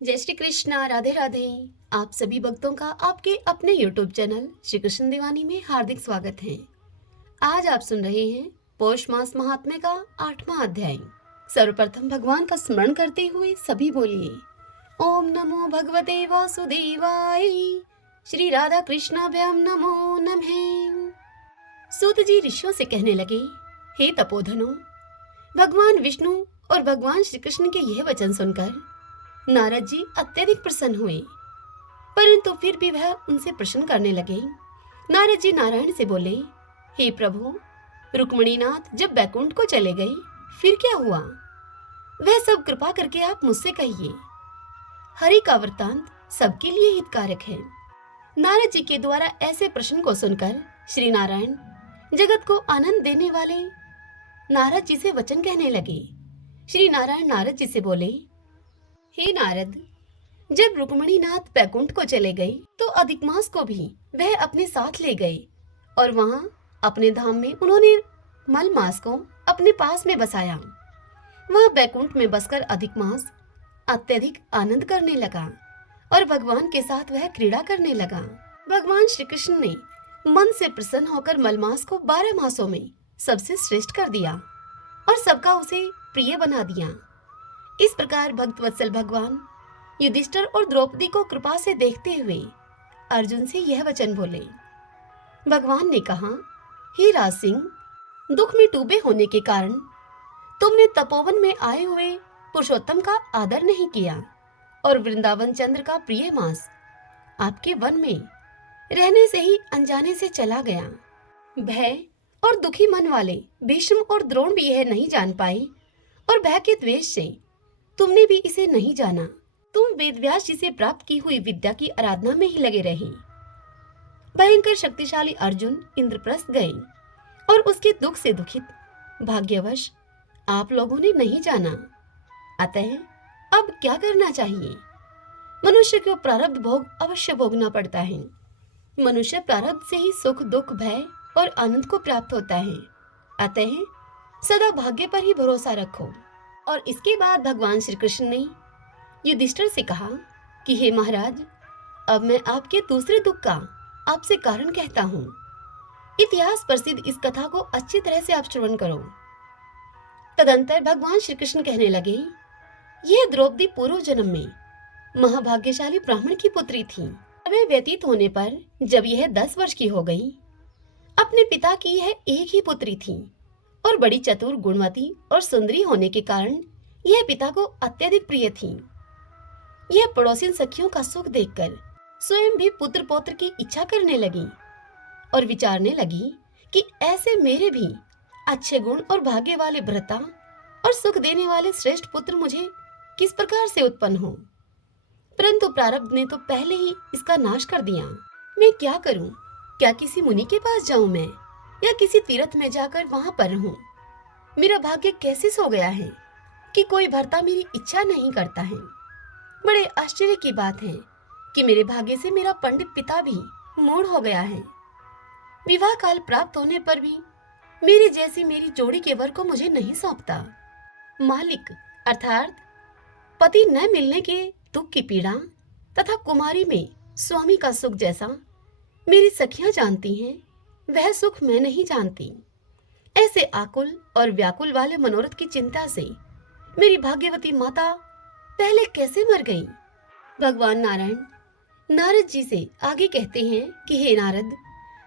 जय श्री कृष्णा, राधे राधे। आप सभी भक्तों का आपके अपने YouTube चैनल श्री कृष्ण दीवानी में हार्दिक स्वागत है। आज आप सुन रहे हैं पौष मास महात्म्य का 8वां अध्याय। सर्वप्रथम भगवान का स्मरण करते हुए सभी बोलिए ओम नमो भगवते वासुदेवाय, श्री राधा कृष्णाभ्याम नमो नमः। सूत जी ऋषियों से कहने लगे, हे तपोधनो, भगवान विष्णु और भगवान श्री कृष्ण के यह वचन सुनकर नारद जी अत्यधिक प्रसन्न हुए, परंतु फिर भी वह उनसे प्रश्न करने लगे। नारद जी नारायण से बोले, हे प्रभु, रुक्मिणीनाथ जब बैकुंठ को चले गए फिर क्या हुआ? वह सब कृपा करके आप मुझसे कहिए। हरि का वृत्तांत सबके लिए हितकारक है। नारद जी के द्वारा ऐसे प्रश्न को सुनकर श्री नारायण जगत को आनंद देने वाले नारद जी से वचन कहने लगे। श्री नारायण नारद जी से बोले, हे नारद, जब रुक्मिणीनाथ बैकुंठ को चले गए तो अधिक मास को भी वह अपने साथ ले गए और वहां अपने धाम में उन्होंने मल मास को अपने पास में बसाया। वहां बैकुंठ में बसकर अधिक मास अत्यधिक आनंद करने लगा और भगवान के साथ वह क्रीड़ा करने लगा। भगवान श्री कृष्ण ने मन से प्रसन्न होकर मलमास को 12 मासों में सबसे श्रेष्ठ कर दिया और सबका उसे प्रिय बना दिया। इस प्रकार भक्त वत्सल भगवान युधिष्ठिर और द्रौपदी को कृपा से देखते हुए अर्जुन से यह वचन बोले। भगवान ने कहा, हे राज सिंह, दुख में डूबे होने के कारण तुमने तपोवन में आए हुए पुरुषोत्तम का आदर नहीं किया और वृंदावन चंद्र का प्रिय मास आपके वन में रहने से ही अनजाने से चला गया। भय और दुखी मन वाले भीष्म और द्रोण भी यह नहीं जान पाए और भय के द्वेष से तुमने भी इसे नहीं जाना। तुम वेदव्यास जी से प्राप्त की हुई विद्या की आराधना में ही लगे रहे। भयंकर शक्तिशाली अर्जुन इंद्रप्रस्थ गए और उसके दुख से दुखित भाग्यवश आप लोगों ने नहीं जाना। अतः अब क्या करना चाहिए? मनुष्य को प्रारब्ध भोग अवश्य भोगना पड़ता है। मनुष्य प्रारब्ध से ही सुख, दुख, भय और आनंद को प्राप्त होता है। अतः सदा भाग्य पर ही भरोसा रखो। और इसके बाद भगवान श्री कृष्ण ने युधिष्ठिर से कहा कि हे महाराज, अब मैं आपके दूसरे दुख का आपसे कारण कहता हूँ। इतिहास प्रसिद्ध इस कथा को अच्छी तरह से आप श्रवण करो। तदंतर भगवान श्री कृष्ण कहने लगे, यह द्रौपदी पूर्व जन्म में महाभाग्यशाली ब्राह्मण की पुत्री थी। समय व्यतीत होने पर जब यह 10 वर्ष की हो गई, अपने पिता की यह एक ही पुत्री थी और बड़ी चतुर, गुणवती और सुंदरी होने के कारण यह पिता को अत्यधिक प्रिय थी। यह पड़ोसी सखियों का सुख देखकर स्वयं भी पुत्र पौत्र की इच्छा करने लगी और विचारने लगी कि ऐसे मेरे भी अच्छे गुण और भाग्य वाले भ्राता और सुख देने वाले श्रेष्ठ पुत्र मुझे किस प्रकार से उत्पन्न हो। परंतु प्रारब्ध ने तो पहले ही इसका नाश कर दिया। मैं क्या करूं? क्या किसी मुनि के पास जाऊं मैं, या किसी तीर्थ में जाकर वहां पर रहूं? मेरा भाग्य कैसे सो गया है कि कोई भर्ता मेरी इच्छा नहीं करता है। बड़े आश्चर्य की बात है कि मेरे भाग्य से मेरा पंडित पिता भी मूढ़ हो गया है। विवाह काल प्राप्त होने पर भी मेरे जैसी मेरी जोड़ी के वर को मुझे नहीं सौंपता। मालिक अर्थात पति न मिलने के दुख की पीड़ा तथा कुमारी में स्वामी का सुख जैसा मेरी सखियां जानती हैं, वह सुख मैं नहीं जानती। ऐसे आकुल और व्याकुल वाले मनोरथ की चिंता से मेरी भाग्यवती माता पहले कैसे मर गई। भगवान नारायण नारद जी से आगे कहते हैं कि हे नारद,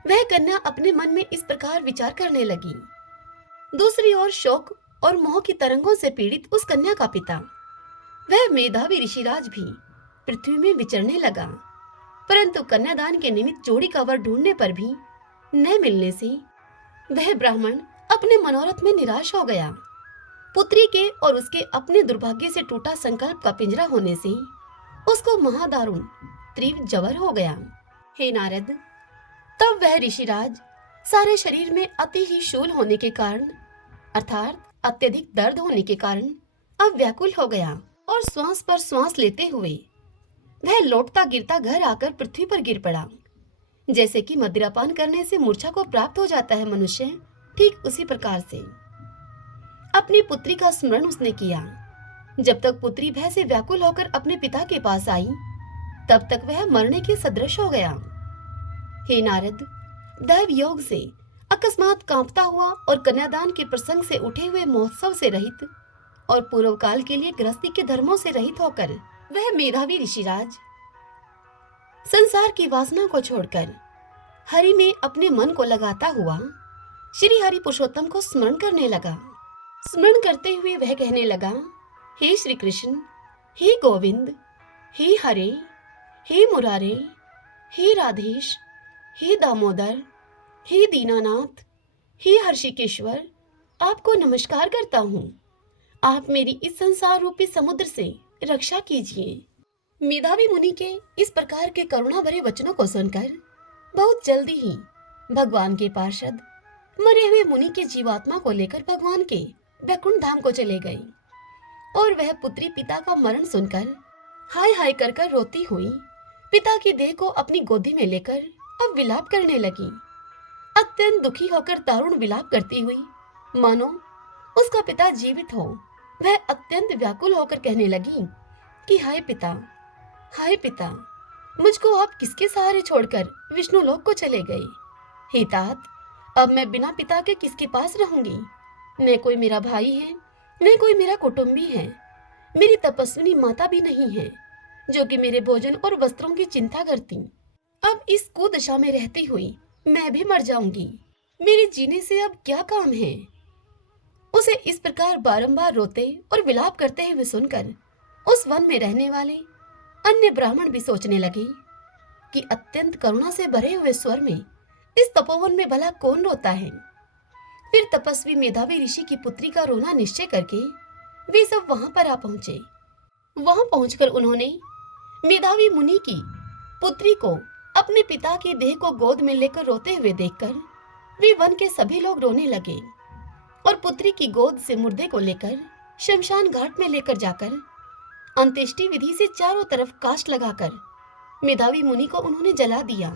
वह कन्या अपने मन में इस प्रकार विचार करने लगी। दूसरी ओर शोक और मोह की तरंगों से पीड़ित उस कन्या का पिता, वह मेधावी ऋषिराज भी पृथ्वी में विचरने लगा, परंतु कन्यादान के निमित्त जोड़ी का वर ढूंढने पर भी न मिलने से वह ब्राह्मण अपने मनोरथ में निराश हो गया। पुत्री के और उसके अपने दुर्भाग्य से टूटा संकल्प का पिंजरा होने से उसको महादारुण तीव्र जवर हो गया। हे नारद, तब वह ऋषिराज सारे शरीर में अति ही शूल होने के कारण अर्थात अत्यधिक दर्द होने के कारण अब व्याकुल हो गया और श्वास पर श्वास लेते हुए वह लौटता गिरता घर आकर पृथ्वी पर गिर पड़ा। जैसे कि मदिरापान करने से मूर्छा को प्राप्त हो जाता है मनुष्य, ठीक उसी प्रकार से अपनी पुत्री का स्मरण उसने किया जब तक पुत्री भय से व्याकुल होकर अपने पिता के पास आई, तब तक वह मरने के सदृश हो गया। हे नारद, दैव योग से अकस्मात कांपता हुआ और कन्यादान के प्रसंग से उठे हुए महोत्सव से रहित और पूर्व काल के लिए गृहस्थी के धर्मों से रहित होकर वह मेधावी ऋषिराज संसार की वासना को छोड़कर हरि में अपने मन को लगाता हुआ श्री हरि पुरुषोत्तम को स्मरण करने लगा। स्मरण करते हुए वह कहने लगा, हे श्री कृष्ण, हे गोविंद, हे हरे, हे मुरारे, हे राधेश, हे दामोदर, हे दीनानाथ, हे हर्षिकेश्वर, आपको नमस्कार करता हूँ। आप मेरी इस संसार रूपी समुद्र से रक्षा कीजिए। मेधावी मुनि के इस प्रकार के करुणा भरे वचनों को सुनकर बहुत जल्दी ही भगवान के पार्षद मरे हुए मुनि के जीवात्मा को लेकर भगवान के वैकुंठ धाम को चले गए और वह पुत्री पिता का मरण सुनकर हाय हाय कर कर रोती हुई पिता की देह को अपनी गोदी में लेकर अब विलाप करने लगी। अत्यंत दुखी होकर दारुण विलाप करती हुई मानो उसका पिता जीवित हो, वह अत्यंत व्याकुल होकर कहने लगी कि हाय पिता, मुझको आप किसके सहारे छोड़कर विष्णु लोक को चले गए। हे तात, अब मैं बिना पिता के किसके पास रहूंगी। न कोई मेरा भाई है, न कोई मेरा कुटुंबी है, मेरी तपस्विनी माता भी नहीं है जो कि मेरे भोजन और वस्त्रों की चिंता करती। अब इस कुदशा में रहती हुई मैं भी मर जाऊंगी, मेरे जीने से अब क्या काम है। उसे इस प्रकार बारंबार रोते और विलाप करते हुए सुनकर उस वन में रहने वाले अन्य ब्राह्मण भी सोचने लगे कि अत्यंत करुणा से भरे हुए स्वर में इस तपोवन में भला कौन रोता है। फिर तपस्वी मेधावी ऋषि की पुत्री का रोना निश्चय करके वे सब वहां पर आ पहुंचे। वहां पहुंचकर उन्होंने मेधावी मुनि की पुत्री को अपने पिता की देह को गोद में लेकर रोते हुए देखकर वे वन के सभी लोग रोने लगे और पुत्री की गोद से मुर्दे को लेकर शमशान घाट में लेकर जाकर अंत्येष्टि विधि से चारों तरफ काष्ठ लगाकर मेधावी मुनि को उन्होंने जला दिया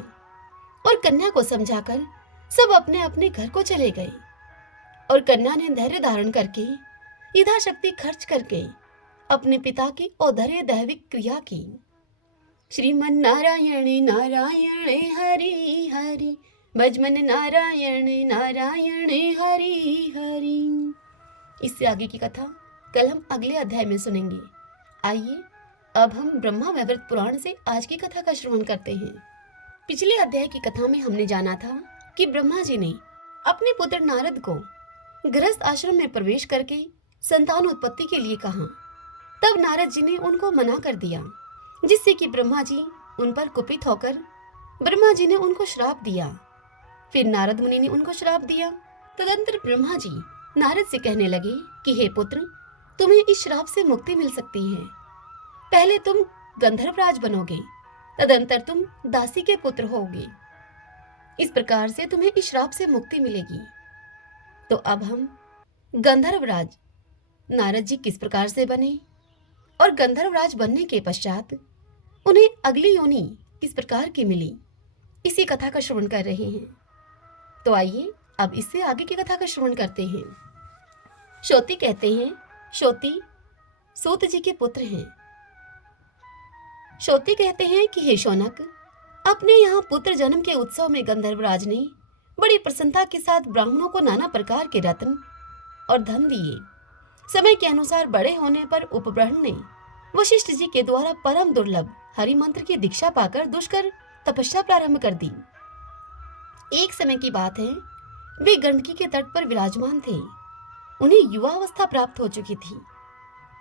और कन्या को समझाकर सब अपने अपने घर को चले गए। और कन्या ने धैर्य धारण करके यथाशक्ति खर्च करके अपने पिता की औदर्य दैविक क्रिया की। श्रीमन नारायण नारायण हरि हरि, भजमन नारायण नारायण हरि हरि। इससे आगे की कथा कल हम अगले अध्याय में सुनेंगे। आइए अब हम ब्रह्मा वैवर्त पुराण से आज की कथा का श्रवण करते हैं। पिछले अध्याय की कथा में हमने जाना था कि ब्रह्मा जी ने अपने पुत्र नारद को गृहस्थ आश्रम में प्रवेश करके संतान उत्पत्ति के लिए कहा। तब नारद जी ने उनको मना कर दिया, जिससे कि ब्रह्मा जी उन पर कुपित होकर ब्रह्मा जी ने उनको श्राप दिया। फिर नारद मुनि ने उनको श्राप दिया। तदंतर ब्रह्मा जी नारद से कहने लगे कि हे पुत्र, तुम्हें इस श्राप से मुक्ति मिल सकती है। पहले तुम गंधर्वराज बनोगे, तदंतर तुम दासी के पुत्र होगे। इस प्रकार से तुम्हें इस श्राप से मुक्ति मिलेगी। तो अब हम गंधर्वराज नारद जी किस प्रकार से बने और गंधर्वराज बनने के पश्चात उन्हें अगली योनि किस प्रकार की मिली, इसी कथा का श्रवण कर रहे हैं। तो आइए अब इससे आगे की कथा का श्रवण करते हैं। शोति कहते हैं, शोति सूत जी के पुत्र हैं। शोति कहते हैं कि हे शौनक, अपने यहाँ पुत्र जन्म के उत्सव में गंधर्वराज ने बड़ी प्रसन्नता के साथ ब्राह्मणों को नाना प्रकार के रत्न और धन दिए। समय के अनुसार बड़े होने पर उपब्रह्मण ने वशिष्ठ जी के द्वारा परम दुर्लभ हरि मंत्र की दीक्षा पाकर दुष्कर तपस्या प्रारंभ कर दी। एक समय की बात है, वे गंडकी के तट पर विराजमान थे। उन्हें युवावस्था प्राप्त हो चुकी थी।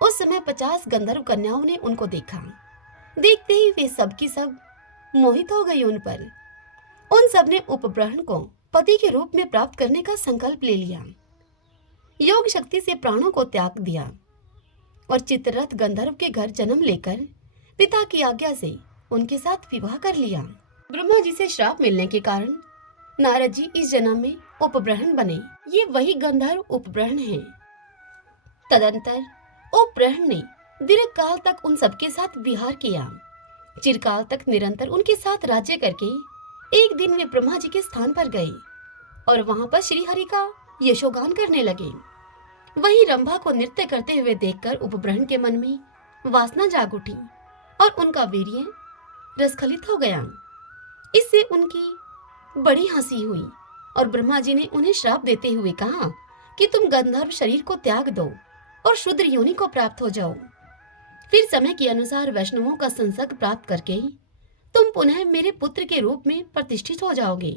उस समय 50 गंधर्व कन्याओं ने उनको देखा। देखते ही वे सब की सब मोहित हो गई उन पर। उन सब ने उपब्रह्मण को पति के रूप में प्राप्त करने का संकल्प ले लिया। योग शक्ति से प्राणों को त्याग दिया और चित्ररथ गंधर्व के घर जन्म लेकर पिता की आज्ञा से उनके साथ विवाह कर लिया। ब्रह्मा जी से श्राप मिलने के कारण नारद जी इस जन्म में उपब्रह्मण बने। ये वही गंधर्व उपब्रह्मण हैं। तदंतर उपब्रह्मण ने दीर्घ काल तक उन सबके साथ विहार किया। चिरकाल तक निरंतर उनके साथ राज्य करके एक दिन वे ब्रह्मा जी के स्थान पर गए और वहां पर श्री हरि का यशोगान करने लगे। वहीं रंभा को नृत्य करते हुए देखकर उपब्रह्मण के मन में वासना जाग उठी और उनका वीर्य रसखलित हो गया। इससे उनकी बड़ी हंसी हुई और ब्रह्मा जी ने उन्हें श्राप देते हुए कहा कि तुम गंधर्व शरीर को त्याग दो और शूद्र योनि को प्राप्त हो जाओ। फिर समय के अनुसार वैष्णवों का संसर्ग प्राप्त करके तुम पुनः मेरे पुत्र के रूप में प्रतिष्ठित हो जाओगे।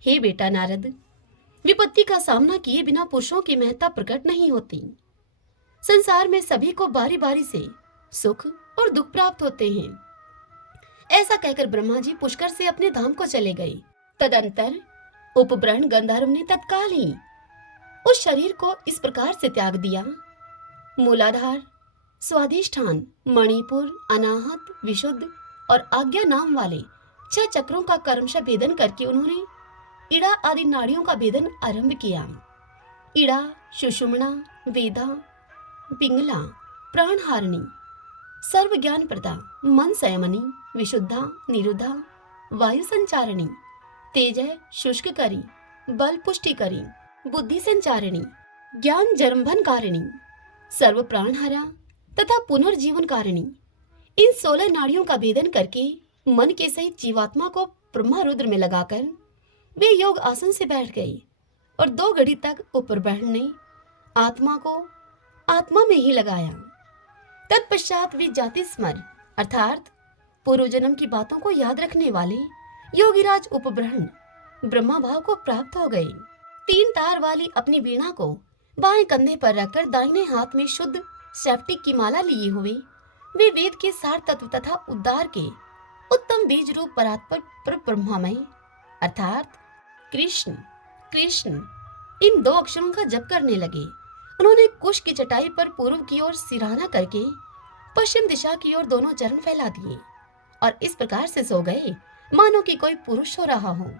हे बेटा नारद, विपत्ति का सामना किए बिना पुरुषों की महत्ता प्रकट नहीं होती। संसार में सभी को बारी बारी से सुख और दुख प्राप्त होते हैं। ऐसा कहकर ब्रह्मा जी पुष्कर से अपने धाम को चले गए। तदंतर उपब्रह्मण गंधर्व ने तत्काल ही उस शरीर को इस प्रकार से त्याग दिया। मूलाधार, स्वाधिष्ठान, मणिपुर, अनाहत, विशुद्ध और आज्ञा नाम वाले 6 चक्रों का क्रमशः भेदन करके उन्होंने इड़ा आदि नाड़ियों का भेदन आरंभ किया। इड़ा, सुषुम्ना, वेदा, पिंगला, प्राणहारिणी, सर्व ज्ञान प्रदा, मन संयमनी, विशुद्धा, निरुद्धा, वायु संचारिणी, तेजय शुष्ककरी, बल पुष्टिकरी, बुद्धि संचारिणी, ज्ञान जरंभनकारिणी, सर्व प्राणहरा तथा पुनर्जीवन कारिणी, इन 16 नाड़ियों का भेदन करके मन के सहित जीवात्मा को ब्रह्मा रुद्र में लगाकर वे योग आसन से बैठ गई और 2 घड़ी तक उपब्रह्मण ने आत्मा को आत्मा में ही लगाया। तत्पश्चात वे जाति स्मर अर्थात पूर्व जन्म की बातों को याद रखने वाले योगीराज उपब्रह्मण ब्रह्मा भाव को प्राप्त हो गए। 3 तार वाली अपनी वीणा को बाएं कंधे पर रखकर दाहिने हाथ में शुद्ध सैप्टिक की माला लिए हुए वे वेद के सार तत्व तथा उद्धार के उत्तम बीज रूप परात्पर ब्रह्मामय अर्थात कृष्ण कृष्ण इन 2 अक्षरों का जप करने लगे। उन्होंने कुश की चटाई पर पूर्व की ओर सिरहाना करके पश्चिम दिशा की ओर दोनों चरण फैला दिए और इस प्रकार से सो गए मानो कि कोई पुरुष सो रहा हो।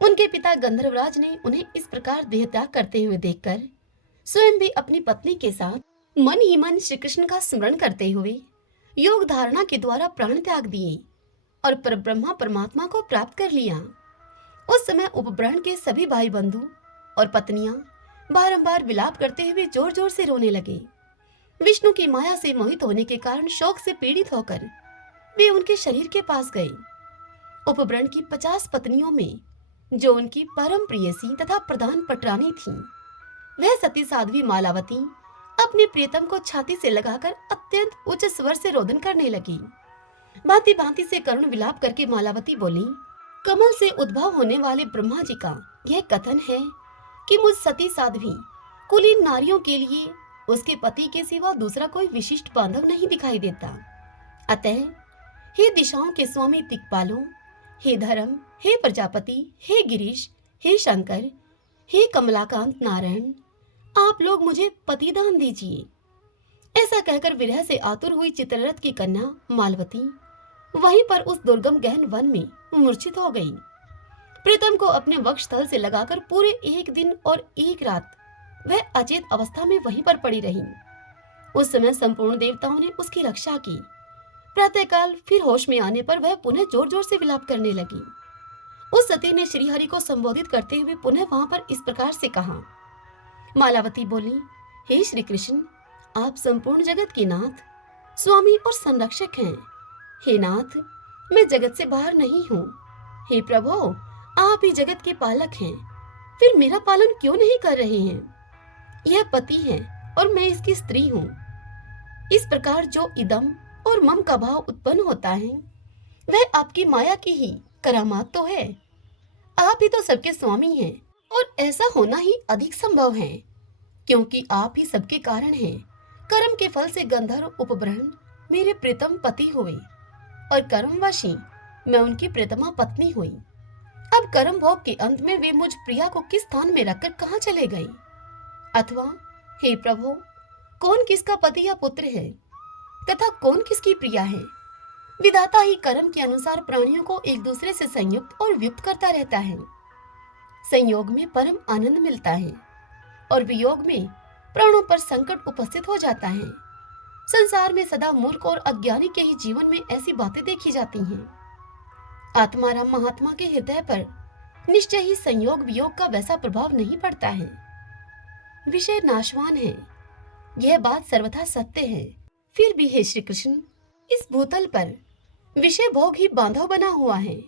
उनके पिता गंधर्वराज ने उन्हें इस प्रकार देहत्याग करते हुए देखकर स्वयं भी अपनी पत्नी के साथ मन ही मन श्री कृष्ण का स्मरण करते हुए योग धारणा के द्वारा प्राण त्याग दिए और परब्रह्मा परमात्मा को प्राप्त कर लिया। उस समय उपब्रह्मण के सभी भाई बंधु और पत्नियां बारंबार विलाप करते हुए जोर जोर से रोने लगे। विष्णु की माया से मोहित होने के कारण शोक से पीड़ित होकर वे उनके शरीर के पास गए। उपब्रह्मण की 50 पत्नियों में जो उनकी परम प्रियसी तथा प्रधान पटरानी थी, वह सती साध्वी मालावती अपने प्रियतम को छाती से लगाकर अत्यंत उच्च स्वर से रोदन करने लगी। भांति भांति से करुण विलाप करके मालावती बोली, कमल से उद्भव होने वाले ब्रह्मा जी का यह कथन है कि मुझ सती साध्वी कुलीन नारियों के लिए उसके पति के सिवा दूसरा कोई विशिष्ट बांधव नहीं दिखाई देता। अतः हे दिशाओं के स्वामी दिक्पालों, हे धर्म, हे प्रजापति, हे गिरीश, हे शंकर, हे कमलाकांत नारायण, आप लोग मुझे पतिदान दीजिए। ऐसा कहकर विरह से आतुर हुई चित्ररथ की कन्या मालवती वहीं पर उस दुर्गम गहन वन में मूर्छित हो गई। प्रीतम को अपने वक्षस्थल से लगाकर पूरे 1 दिन और 1 रात वह अचेत अवस्था में वहीं पर पड़ी रही। उस समय संपूर्ण देवताओं ने उसकी रक्षा की। प्रातःकाल फिर होश में आने पर वह पुनः जोर जोर से विलाप करने लगी। उस सती ने श्रीहरि को संबोधित करते हुए पुनः वहां पर इस प्रकार से कहा। मालावती बोली, हे श्री कृष्ण, आप संपूर्ण जगत के नाथ, स्वामी और संरक्षक हैं। हे नाथ, मैं जगत से बाहर नहीं हूँ। हे प्रभु, आप ही जगत के पालक हैं, फिर मेरा पालन क्यों नहीं कर रहे हैं? यह पति है और मैं इसकी स्त्री हूँ। इस प्रकार जो इदम और मम का भाव उत्पन्न होता है वह आपकी माया की ही करामात तो है। आप ही तो सबके स्वामी हैं और ऐसा होना ही अधिक संभव है क्योंकि आप ही सबके कारण हैं। कर्म के फल से गंधर्व उपब्रह्मण मेरे प्रीतम पति हुए और कर्मवशी मैं उनकी प्रीतमा पत्नी हुई। अब कर्म भोग के अंत में वे मुझ प्रिया को किस स्थान में रखकर कहाँ चले गए? अथवा हे प्रभु, कौन किसका पति या पुत्र है तथा कौन किसकी प्रिया है? विधाता ही कर्म के अनुसार प्राणियों को एक दूसरे से संयुक्त और व्युक्त करता रहता है। संयोग में परम आनंद मिलता है और वियोग में प्राणों पर संकट उपस्थित हो जाता है। संसार में सदा मूर्ख और अज्ञानी के ही जीवन में ऐसी बातें देखी जाती हैं। आत्माराम महात्मा के हृदय पर निश्चय ही संयोग वियोग का वैसा प्रभाव नहीं पड़ता है। विषय नाशवान है, यह बात सर्वथा सत्य है। फिर भी हे श्री कृष्ण, इस भूतल पर विषय भोग ही बांधव बना हुआ है।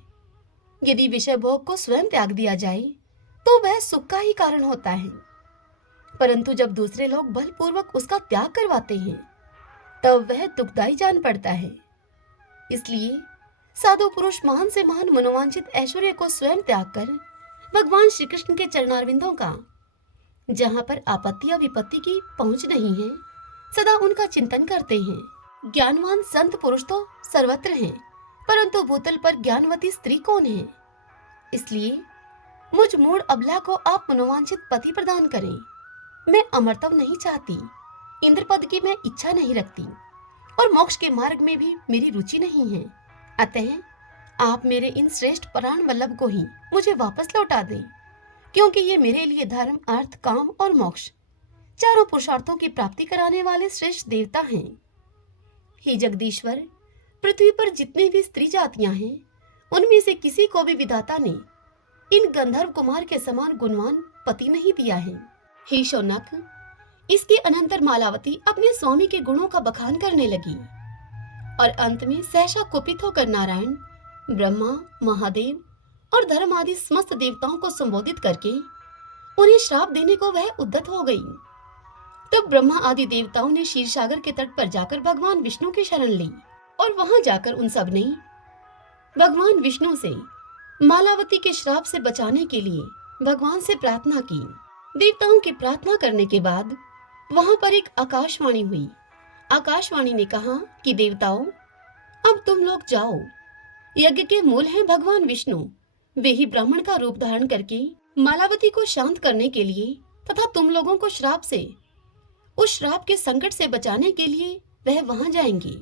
यदि विषय भोग को स्वयं त्याग दिया जाए तो वह सुख का ही कारण होता है, परंतु जब दूसरे लोग बलपूर्वक उसका त्याग करवाते हैं तब वह दुखदाई जान पड़ता है। इसलिए साधु पुरुष महान से महान मनोवांछित ऐश्वर्य को स्वयं त्याग कर भगवान श्री कृष्ण के चरणारविंदों का, जहाँ पर आपत्ति या विपत्ति की पहुंच नहीं है, सदा उनका चिंतन करते हैं। ज्ञानवान संत पुरुष तो सर्वत्र हैं, परंतु भूतल पर ज्ञानवती स्त्री कौन है? इसलिए मुझ मूढ़ अबला को आप मनोवांछित पति प्रदान करें। मैं अमरत्व नहीं चाहती, इंद्र पद की मैं इच्छा नहीं रखती और मोक्ष के मार्ग में भी मेरी रुचि नहीं है। अतः आप मेरे इन श्रेष्ठ प्राण वल्लभ को ही मुझे वापस लौटा दें, क्योंकि ये मेरे लिए धर्म, अर्थ, काम और मोक्ष चारों पुरुषार्थों की प्राप्ति कराने वाले श्रेष्ठ देवता हैं। हे जगदीश्वर, पृथ्वी पर जितने भी स्त्री जातियां हैं, उनमें से किसी को भी विधाता ने इन गंधर्व कुमार के समान गुणवान पति नहीं दिया है। हे शौनक, इसके अनंतर मालावती अपने स्वामी के गुणों का बखान करने लगी और अंत में सहसा कुपित होकर नारायण, ब्रह्मा, महादेव और धर्म आदि समस्त देवताओं को संबोधित करके उन्हें श्राप देने को वह उद्यत हो गई। तब ब्रह्मा आदि देवताओं ने क्षीर सागर के तट पर जाकर भगवान विष्णु की शरण ली और वहां जाकर उन सब ने भगवान विष्णु से मालावती के श्राप से बचाने के लिए भगवान से प्रार्थना की। देवताओं की प्रार्थना करने के बाद वहां पर एक आकाशवाणी हुई। आकाशवाणी ने कहा कि देवताओं, अब तुम लोग जाओ। यज्ञ के मूल हैं भगवान विष्णु, वे ही ब्राह्मण का रूप धारण करके मालावती को शांत करने के लिए तथा तुम लोगों को श्राप से, उस श्राप के संकट से बचाने के लिए वह वहां जाएंगे।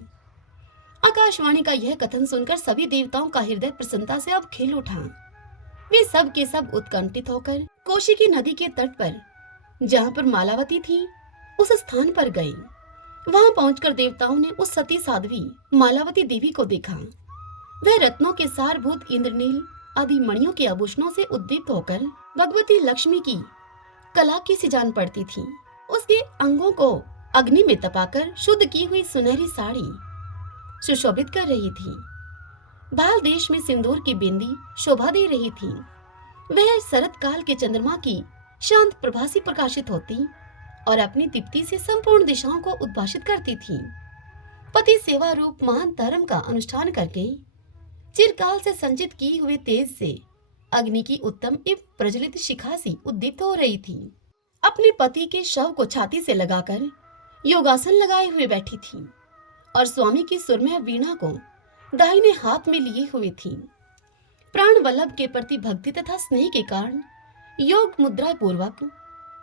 आकाशवाणी का यह कथन सुनकर सभी देवताओं का हृदय प्रसन्नता से अब खिल उठा। वे सब के सब उत्कंठित होकर कौशिकी नदी के तट पर, जहाँ पर मालावती थी, उस स्थान पर गए। वहां पहुंचकर देवताओं ने उस सती साध्वी मालावती देवी को देखा। वह रत्नों के सारभूत इंद्रनील आदि मणियों के आभूषणों से उद्दीप्त होकर भगवती लक्ष्मी की कला की सी जान पड़ती थी। उसके अंगों को अग्नि में तपाकर शुद्ध की हुई सुनहरी साड़ी सुशोभित कर रही थी। बाल देश में सिंदूर की बिंदी शोभा दे रही थी। वह शरद काल के चंद्रमा की शांत प्रभा से प्रकाशित होती और अपनी दीप्ति से संपूर्ण दिशाओं को उद्भाषित करती थी। पति सेवा रूप महान धर्म का अनुष्ठान करके चिरकाल से संचित की हुए तेज से अग्नि की उत्तम एवं प्रज्वलित शिखा सी उद्दीप्त हो रही थी। अपने पति के शव को छाती से लगाकर योगासन लगाए हुए बैठी थी और स्वामी की सुरमय वीणा को दाहिने हाथ में लिए हुए थी। प्राण वल्लभ के प्रति भक्ति तथा स्नेह के कारण योग मुद्रा पूर्वक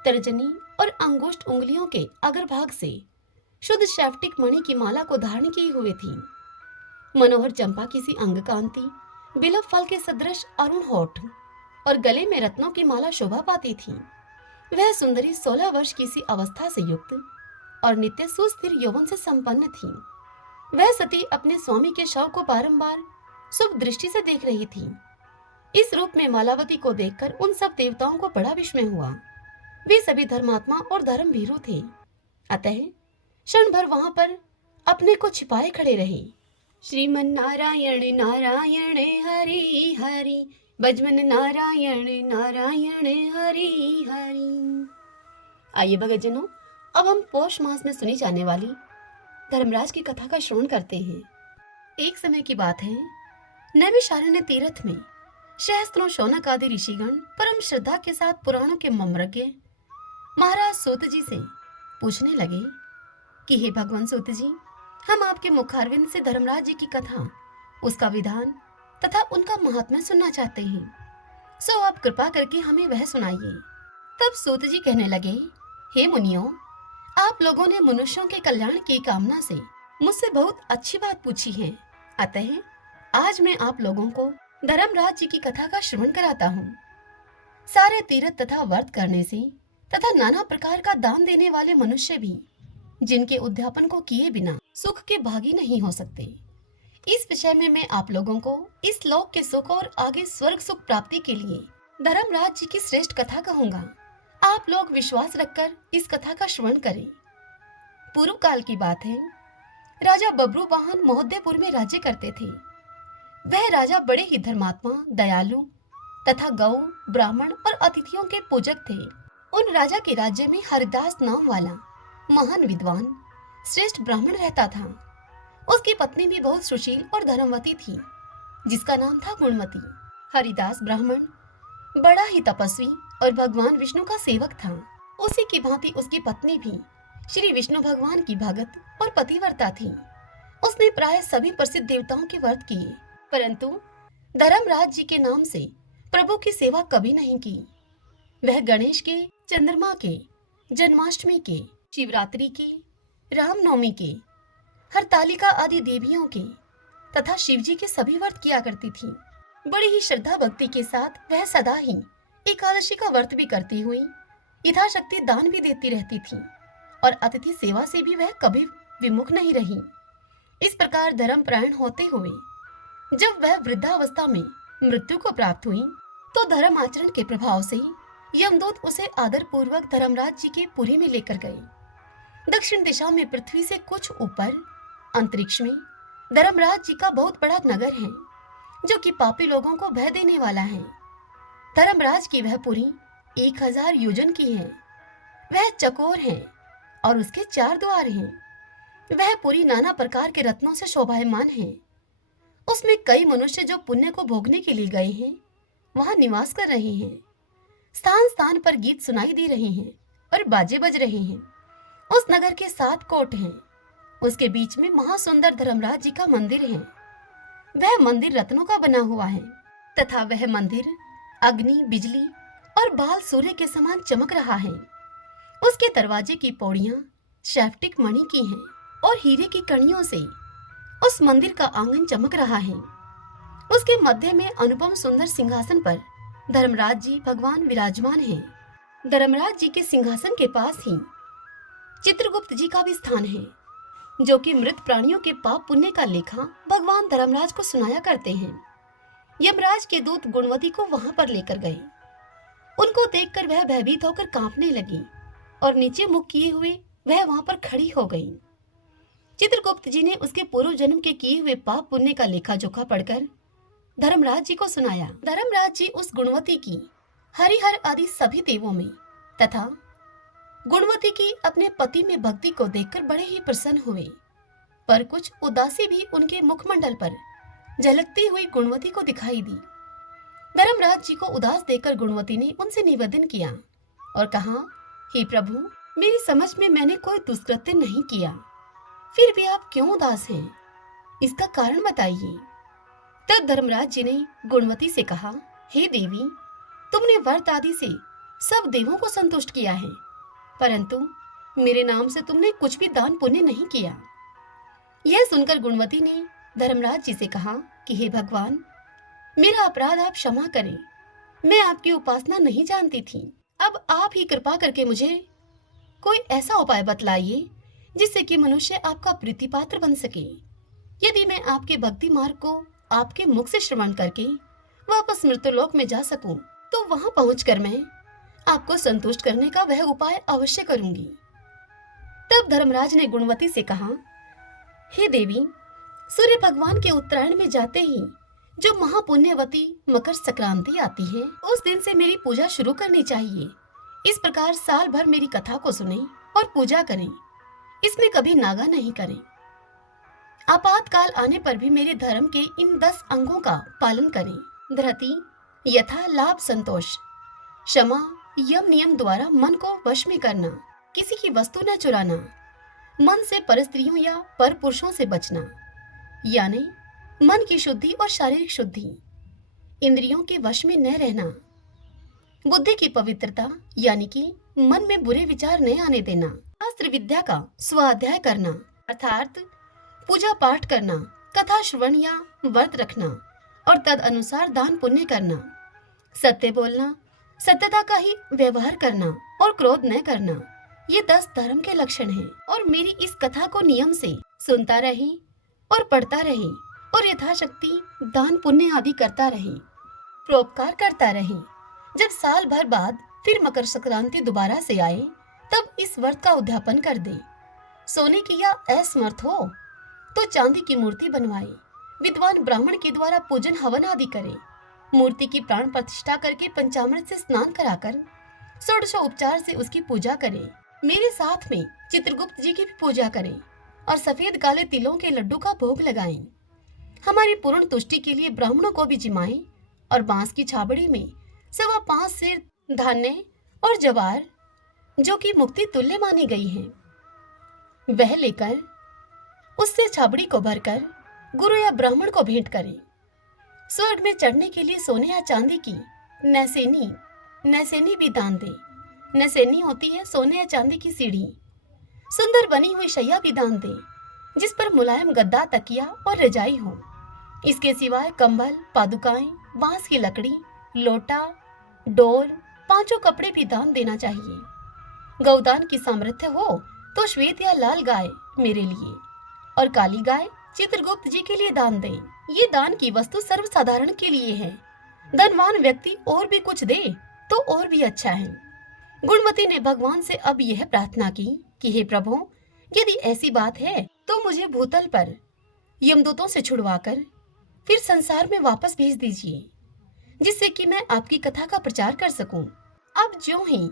तर्जनी और अंगुष्ठ उंगलियों के अग्रभाग से शुद्ध शैफ्टिक मणि की माला को धारण किए हुए थी। मनोहर चंपा की सी अंग कांति, बिलव फल के सदृश अरुण होठ और गले में रत्नों की माला शोभा पाती थी। वह सुंदरी 16 वर्ष की सी अवस्था से युक्त और नित्य सुस्थिर यौवन से संपन्न थी। वह सती अपने स्वामी के शव को बारंबार शुभ दृष्टि से देख रही थी। इस रूप में मालावती को देखकर उन सब देवताओं को बड़ा विस्मय हुआ। वे सभी धर्मात्मा और धर्म भीरू थे, अतः क्षण भर वहां पर अपने को छिपाए खड़े रहे। श्रीमन नारायण नारायण हरि हरि, भजमन नारायण नारायण हरि हरि। आइए भक्तजनों, अब हम पौष मास में सुनी जाने वाली धर्मराज की कथा का श्रवण करते हैं। एक समय की बात है, नैमिषारण्य तीर्थ में सहस्त्रों शौनक आदि ऋषिगण परम श्रद्धा के साथ पुराणों के मर्मज्ञ महाराज सूत जी से पूछने लगे कि हे भगवान सूत जी, हम आपके मुखारविंद से धर्मराज जी की कथा, उसका विधान तथा उनका महात्म्य सुनना चाहते हैं, सो आप कृपा करके हमें वह सुनाइए। तब सूत जी कहने लगे, हे मुनियों, आप लोगों ने मनुष्यों के कल्याण की कामना से मुझसे बहुत अच्छी बात पूछी है, अतः आज मैं आप लोगों को धर्मराज जी की कथा का श्रवण कराता हूँ। सारे तीर्थ तथा व्रत करने से तथा नाना प्रकार का दान देने वाले मनुष्य भी जिनके उद्यापन को किए बिना सुख के भागी नहीं हो सकते। इस विषय में मैं आप लोगों को इस लोक के सुख और आगे स्वर्ग सुख प्राप्ति के लिए धर्मराज जी की श्रेष्ठ कथा कहूँगा। आप लोग विश्वास रखकर इस कथा का श्रवण करें। पूर्व काल की बात है। राजा बब्रुवाहन महोदयपुर में राज्य करते थे। वह राजा बड़े ही धर्मात्मा, दयालु तथा गौ, ब्राह्मण और अतिथियों के पूजक थे। उन राजा के राज्य में हरिदास नाम वाला महान विद्वान श्रेष्ठ ब्राह्मण रहता था। उसकी पत्नी भी बहुत सुशील और धर्मवती थी, जिसका नाम था गुणवती। हरिदास ब्राह्मण बड़ा ही तपस्वी और भगवान विष्णु का सेवक था। उसी की भांति उसकी पत्नी भी श्री विष्णु भगवान की भगत और पतिव्रता थी। उसने प्राय सभी प्रसिद्ध देवताओं के व्रत किए, परंतु धर्मराज जी के नाम से प्रभु की सेवा कभी नहीं की। वह गणेश के, चंद्रमा के, जन्माष्टमी के, शिवरात्रि के, रामनवमी के, हरतालिका आदि देवियों के तथा शिवजी के सभी व्रत किया करती थी। बड़ी ही श्रद्धा भक्ति के साथ वह सदा ही एकादशी का व्रत भी करती हुई यथाशक्ति दान भी देती रहती थी और अतिथि सेवा से भी वह कभी विमुख नहीं रही। इस प्रकार धर्मपरायण होते हुए जब वह वृद्धावस्था में मृत्यु को प्राप्त हुई, तो धर्म आचरण के प्रभाव से यमदूत उसे आदर पूर्वक धर्मराज जी के पुरी में लेकर गए। दक्षिण दिशा में पृथ्वी से कुछ ऊपर अंतरिक्ष में धर्मराज जी का बहुत बड़ा नगर है, जो कि पापी लोगों को भय देने वाला है। धर्मराज की वह पुरी 1000 योजन की है। वह चकोर है और उसके 4 द्वार हैं। वह पुरी नाना प्रकार के रत्नों से शोभायमान है। उसमें कई मनुष्य जो पुण्य को भोगने के लिए गए हैं, वहां निवास कर रहे हैं। स्थान स्थान पर गीत सुनाई दे रहे हैं और बाजे बज रहे हैं। उस नगर के 7 कोट हैं। उसके बीच में महासुंदर धर्मराज जी का मंदिर है। वह मंदिर रत्नों का बना हुआ है तथा वह मंदिर अग्नि, बिजली और बाल सूर्य के समान चमक रहा है। उसके दरवाजे की पौड़ियां शैफ्टिक मणि की हैं और हीरे की कणियों से उस मंदिर का आंगन चमक रहा है। उसके मध्य में अनुपम सुंदर सिंहासन पर धर्मराज जी भगवान विराजमान हैं। धर्मराज जी के सिंहासन के पास ही चित्रगुप्त जी का भी स्थान है, जो कि मृत प्राणियों के पाप पुण्य का लेखा भगवान धर्मराज को सुनाया करते हैं। यमराज के दूत गुणवती को वहां पर लेकर गए। उनको देखकर वह भयभीत होकर कांपने लगी और नीचे मुख किए हुए वह वहां पर खड़ी हो गई। चित्रगुप्त जी ने उसके पूर्व जन्म के किए हुए पाप पुण्य का लेखा जोखा पढ़कर धर्मराज जी को सुनाया। धर्मराज जी उस गुणवती की हरिहर आदि सभी देवों में तथा गुणवती की अपने पति में भक्ति को देखकर बड़े ही प्रसन्न हुए, पर कुछ उदासी भी उनके मुखमंडल पर झलकती हुई गुणवती को दिखाई दी। धर्मराज जी को उदास देखकर गुणवती ने उनसे निवेदन किया और कहा, हे प्रभु, मेरी समझ में मैंने कोई दुष्कृत्य नहीं किया, फिर भी आप क्यों उदास हैं? इसका कारण बताइए। तब धर्मराज जी ने गुणवती से कहा, हे देवी, तुमने व्रत आदि से सब देवों को संतुष्ट किया है, परंतु मेरे नाम से तुमने कुछ भी दान पुण्य नहीं किया। यह सुनकर गुणवती ने धर्मराज जी से कहा कि हे भगवान, मेरा अपराध आप क्षमा करें। मैं आपकी उपासना नहीं जानती थी। अब आप ही कृपा करके मुझे कोई ऐसा उपाय बतलाइए जिससे कि मनुष्य आपका प्रीति पात्र बन सके। यदि मैं आपके भक्ति मार्ग को आपके मुख से श्रवण करके वापस मृत्युलोक में जा सकूं, तो वहां पहुंचकर मैं आपको संतुष्ट करने का वह उपाय अवश्य करूंगी। तब धर्मराज ने गुणवती से कहा, हे देवी, सूर्य भगवान के उत्तरायण में जाते ही जो महापुण्यवती मकर संक्रांति आती है, उस दिन से मेरी पूजा शुरू करनी चाहिए। इस प्रकार साल भर मेरी कथा को सुने और पूजा करें, इसमें कभी नागा नहीं करें। आपातकाल आने पर भी मेरे धर्म के इन 10 अंगों का पालन करें। धृति, यथा लाभ संतोष, क्षमा, यम नियम द्वारा मन को वश में करना, किसी की वस्तु न चुराना, मन से पर स्त्रियों या पर पुरुषों से बचना, यानी मन की शुद्धि और शारीरिक शुद्धि, इंद्रियों के वश में न रहना, बुद्धि की पवित्रता यानी कि मन में बुरे विचार न आने देना, शास्त्र विद्या का स्वाध्याय करना अर्थात पूजा पाठ करना, कथा श्रवण या व्रत रखना और तद अनुसार दान पुण्य करना, सत्य बोलना, सत्यता का ही व्यवहार करना और क्रोध न करना, ये 10 धर्म के लक्षण हैं। और मेरी इस कथा को नियम से सुनता रहे और पढ़ता रहे और यथाशक्ति दान पुण्य आदि करता रहे, परोपकार करता रहे। जब साल भर बाद फिर मकर संक्रांति दोबारा से आए तब इस व्रत का उद्यापन कर दे। सोने की या असमर्थ हो तो चांदी की मूर्ति बनवाए, विद्वान ब्राह्मण के द्वारा पूजन हवन आदि करे, मूर्ति की प्राण प्रतिष्ठा करके पंचामृत से स्नान कराकर षोडशोपचार से उसकी पूजा करें। मेरे साथ में चित्रगुप्त जी की भी पूजा करें और सफेद काले तिलों के लड्डू का भोग लगाएं। हमारी पूर्ण तुष्टि के लिए ब्राह्मणों को भी जिमाएं और बांस की छाबड़ी में 5.25 सेर धान्य और जवार, जो कि मुक्ति तुल्य मानी गई है, वह लेकर उससे छाबड़ी को भरकर गुरु या ब्राह्मण को भेंट करें। स्वर्ग में चढ़ने के लिए सोने या चांदी की नैसेनी भी दान दे। नैसेनी होती है सोने या चांदी की सीढ़ी। सुंदर बनी हुई शैया भी दान दे, जिस पर मुलायम गद्दा, तकिया और रजाई हो। इसके सिवाय कंबल, पादुकाएं, बांस की लकड़ी, लोटा, डोल, 5 कपड़े भी दान देना चाहिए। गौदान की सामर्थ्य हो तो श्वेत या लाल गाय मेरे लिए और काली गाय चित्रगुप्त जी के लिए दान दें। ये दान की वस्तु सर्वसाधारण के लिए है। धनवान व्यक्ति और भी कुछ दे तो और भी अच्छा है। गुणवती ने भगवान से अब यह प्रार्थना की कि हे प्रभु, यदि ऐसी बात है तो मुझे भूतल पर यमदूतों से छुड़वाकर फिर संसार में वापस भेज दीजिए, जिससे कि मैं आपकी कथा का प्रचार कर सकूं। अब ज्यों ही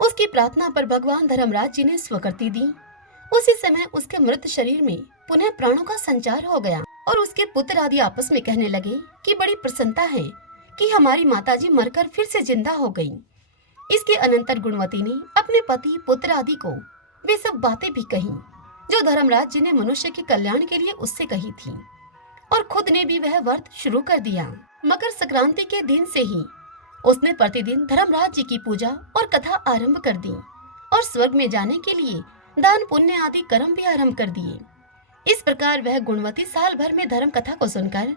उसकी प्रार्थना पर भगवान धर्मराज जी ने स्वीकृति दी, उसी समय उसके मृत शरीर में पुनः प्राणों का संचार हो गया और उसके पुत्र आदि आपस में कहने लगे कि बड़ी प्रसन्नता है कि हमारी माताजी मरकर फिर से जिंदा हो गई। इसके अनंतर गुणवती ने अपने पति, पुत्र आदि को वे सब बातें भी कही जो धर्मराज जी ने मनुष्य के कल्याण के लिए उससे कही थी, और खुद ने भी वह व्रत शुरू कर दिया। मकर संक्रांति के दिन से ही उसने प्रतिदिन धर्मराज जी की पूजा और कथा आरंभ कर दी और स्वर्ग में जाने के लिए दान पुण्य आदि कर्म भी आरंभ कर दिए। इस प्रकार वह गुणवती साल भर में धर्म कथा को सुनकर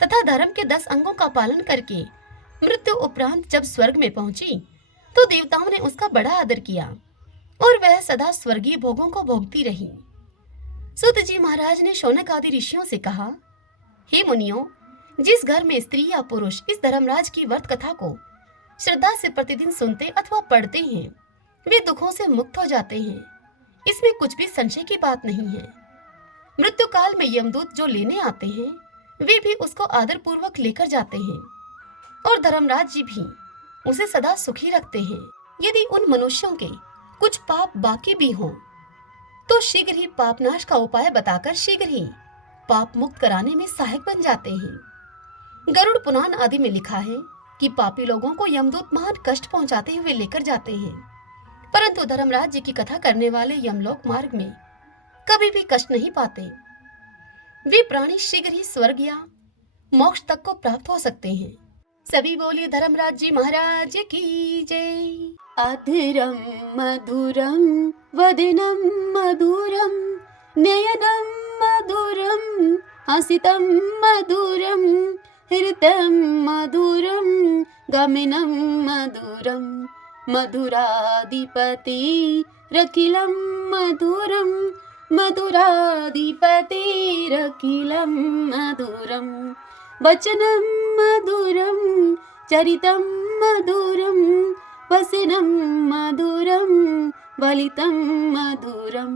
तथा धर्म के 10 अंगों का पालन करके मृत्यु उपरांत जब स्वर्ग में पहुंची तो देवताओं ने उसका बड़ा आदर किया और वह सदा स्वर्गीय भोगों को भोगती रही। सूत जी महाराज ने शौनक आदि ऋषियों से कहा, हे मुनियों, जिस घर में स्त्री या पुरुष इस धर्मराज की व्रत कथा को श्रद्धा से प्रतिदिन सुनते अथवा पढ़ते हैं, वे दुखों से मुक्त हो जाते हैं। इसमें कुछ भी संशय की बात नहीं है। मृत्यु काल में यमदूत जो लेने आते हैं, वे भी उसको आदर पूर्वक लेकर जाते हैं और धर्मराज जी भी उसे सदा सुखी रखते हैं। यदि उन मनुष्यों के कुछ पाप बाकी भी हों, तो शीघ्र ही पापनाश का उपाय बताकर शीघ्र ही पाप मुक्त कराने में सहायक बन जाते हैं। गरुड़ पुराण आदि में लिखा है कि पापी लोगों को यमदूत महान कष्ट पहुंचाते हुए लेकर जाते हैं, परंतु धर्मराज जी की कथा करने वाले यमलोक मार्ग में कभी भी कष्ट नहीं पाते। वे प्राणी शीघ्र ही स्वर्ग या मोक्ष तक को प्राप्त हो सकते हैं। सभी बोलिए धर्मराज जी महाराज की जय। अधरम मधुरम वदनम मधुरम नयनम मधुरम हसितम मधुरम हृदयम मधुरम गमनम मधुरम मधुराधिपति रखिलम मधुरम मधुराधिपति रखिलम मधुरम वचनं मधुरं चरितं मधुरं वसनं मधुरं वलितं मधुरं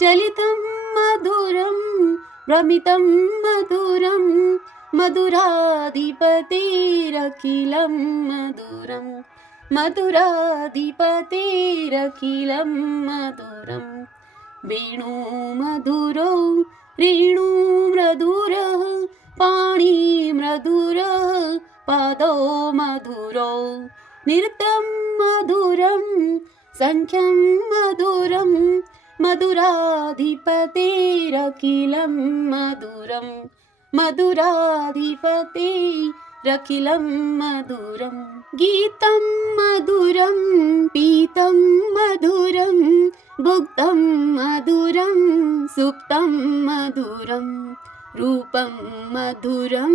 चलितं मधुरं भ्रमितं मधुरं मधुराधिपतिरखिलं मधुरं मधुराधिपतिरखिलं मधुरं वेणु मधुरो रेणु मधुरः पाणि मधुरः पादो मधुरो नृत्यं मधुरं संख्यं मधुरं मधुराधिपतिरखिलं मधुरं मधुराधिपतिरखिलं मधुरं गीतं मधुरं पीतं मधुरं भुक्तं मधुरं सुप्तं मधुरं रूपं मधुरं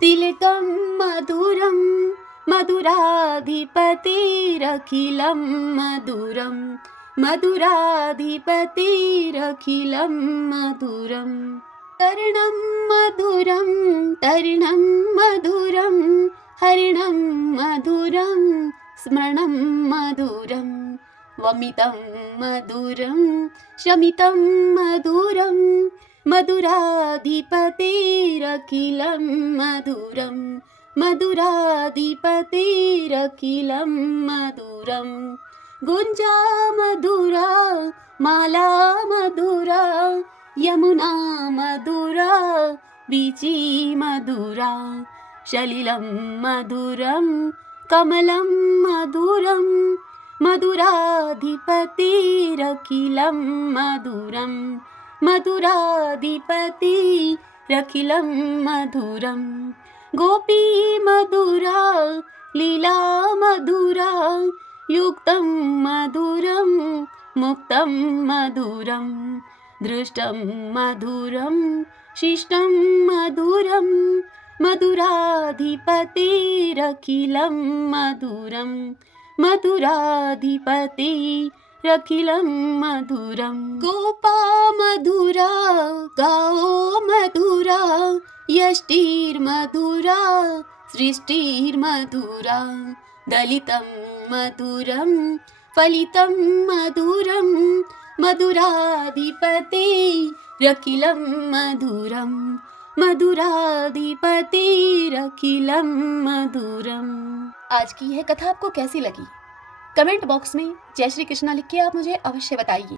तिलकं मधुरं मधुराधिपतिरखिलं मधुरं मधुराधिपतिरखिलं मधुरं तरणं मधुरं हरिणं मधुरं स्मरणं मधुरं वमितं मधुरं शमितं मधुरं मधुराधिपतेरखिलं मधुरं मधुराधिपतेरखिलं मधुरं गुञ्जा मधुरा माला मधुरा यमुना मधुरा वीची मधुरा सलिलं मधुरं कमलं मधुरं मधुराधिपतिरखिलं मधुरं मधुराधिपतिरखिलं मधुरं गोपी मधुरा लीला मधुरा युक्तं मधुरं मुक्तं मधुरं दृष्टं मधुरं शिष्टं मधुरं मधुराधिपतिरखिलं मधुरं मधुराधिपतिरखिलं मधुरं गोपा मधुरा गाओ मधुरा यष्टिर्मधुरा सृष्टिर्मधुरा दलितं मधुरं फलितं मधुरं मधुराधिपतिरखिलं मधुरं मधुराधिपतिरखिलं मधुरम। आज की यह कथा आपको कैसी लगी? कमेंट बॉक्स में जय श्री कृष्णा लिख के आप मुझे अवश्य बताइए।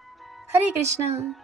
हरे कृष्णा।